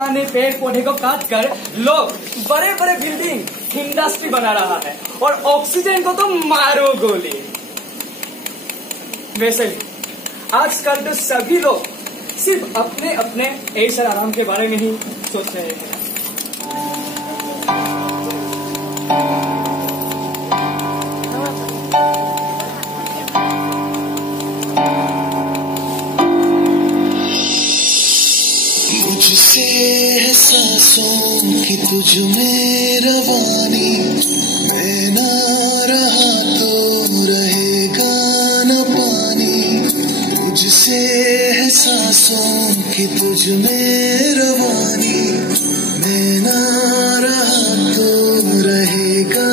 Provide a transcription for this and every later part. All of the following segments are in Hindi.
ने पेड़ पौधे को काट कर लोग बड़े बड़े बिल्डिंग इंडस्ट्री बना रहा है और ऑक्सीजन को तो मारो गोली। वैसे ही आजकल तो सभी लोग सिर्फ अपने अपने ऐश और आराम के बारे में ही सोच रहे हैं। मुझसे एहसासों की तुझ में रवानी, मैं ना रहा तो रहेगा न पानी। मुझसे एहसासों की तुझ में रवानी, मैं ना रहा तो रहेगा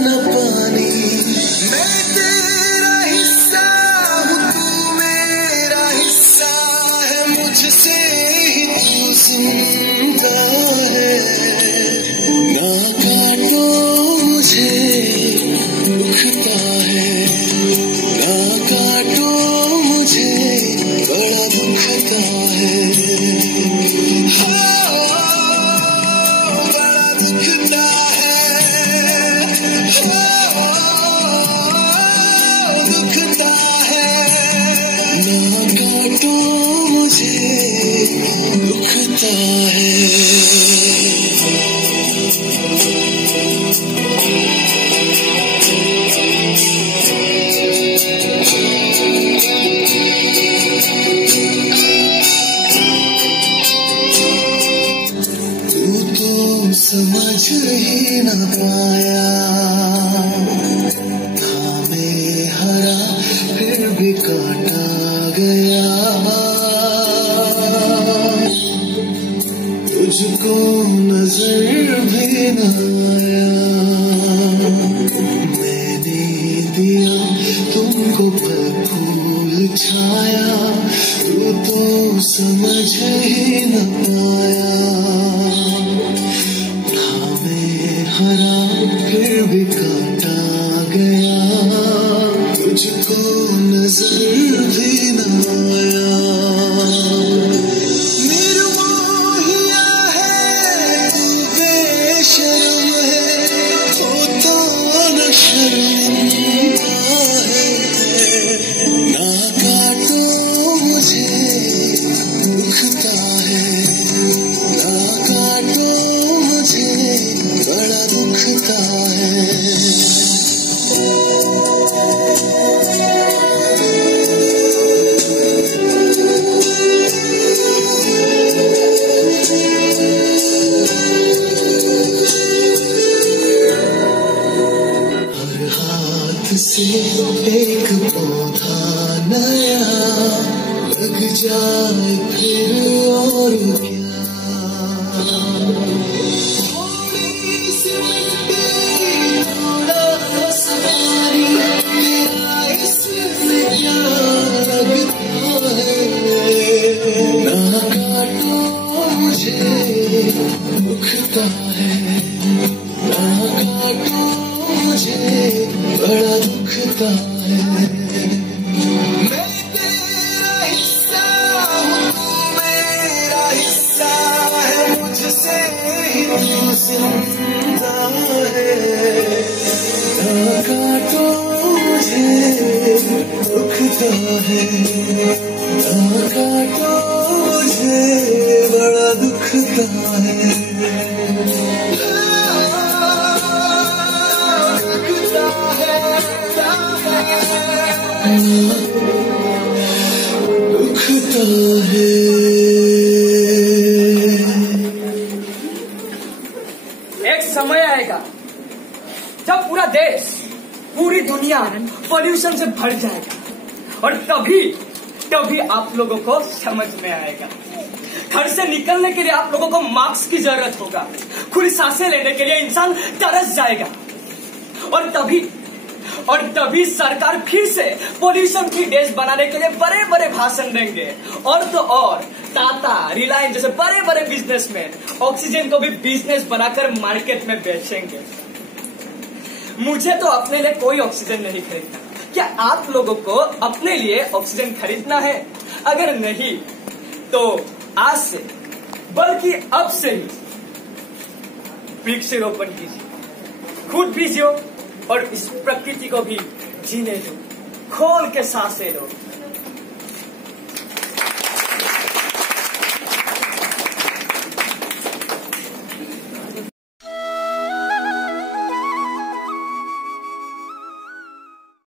न पानी। मैं तेरा हिस्सा हूँ, तू मेरा हिस्सा है, मुझसे जिंदा है। ना काटो मुझे दुखता है, ना काटो मुझे बड़ा दुखता है। बड़ा दुखता है, दुखता है। ना काटो मुझे दुखता है। तू तो समझ ही न पाया, था मैं हरा फिर भी काटा गया। तुझको नजर भी न आया, मैंने दिया तुमको पर फूल छाया। तू तो समझ ही न पाया, था मैं हरा फिर भी काटा गया। तुझको नजर भी न आया। से एक पौधा नया लग जाए फिर और क्या। थोड़ी सी मिट्टी थोड़ा सवारी, मेरा इसमें क्या लगता है। ना काटो मुझे दुखता है, ना काटो मुझे बड़ा दुखता है। मैं तेरा हिस्सा हूँ, तू मेरा हिस्सा है, मुझसे ही तू जिंदा है। ना काटो मुझे दुखता है, ना काटो मुझे बड़ा दुखता है। दुखता है। एक समय आएगा जब पूरा देश, पूरी दुनिया पॉल्यूशन से भर जाएगा और तभी आप लोगों को समझ में आएगा। घर से निकलने के लिए आप लोगों को मास्क की जरूरत होगा, खुली सांसें लेने के लिए इंसान तरस जाएगा। और तभी सरकार फिर से पॉल्यूशन फ्री देश बनाने के लिए बड़े बड़े भाषण देंगे। और तो और टाटा, रिलायंस जैसे बड़े बड़े बिजनेसमैन ऑक्सीजन को भी बिजनेस बनाकर मार्केट में बेचेंगे। मुझे तो अपने लिए कोई ऑक्सीजन नहीं खरीदना। क्या आप लोगों को अपने लिए ऑक्सीजन खरीदना है? अगर नहीं तो आज से बल्कि अब से ही वृक्षारोपण कीजिए, खुद भी जियो और इस प्रकृति को भी जीने दो, खोल के सांसें लो।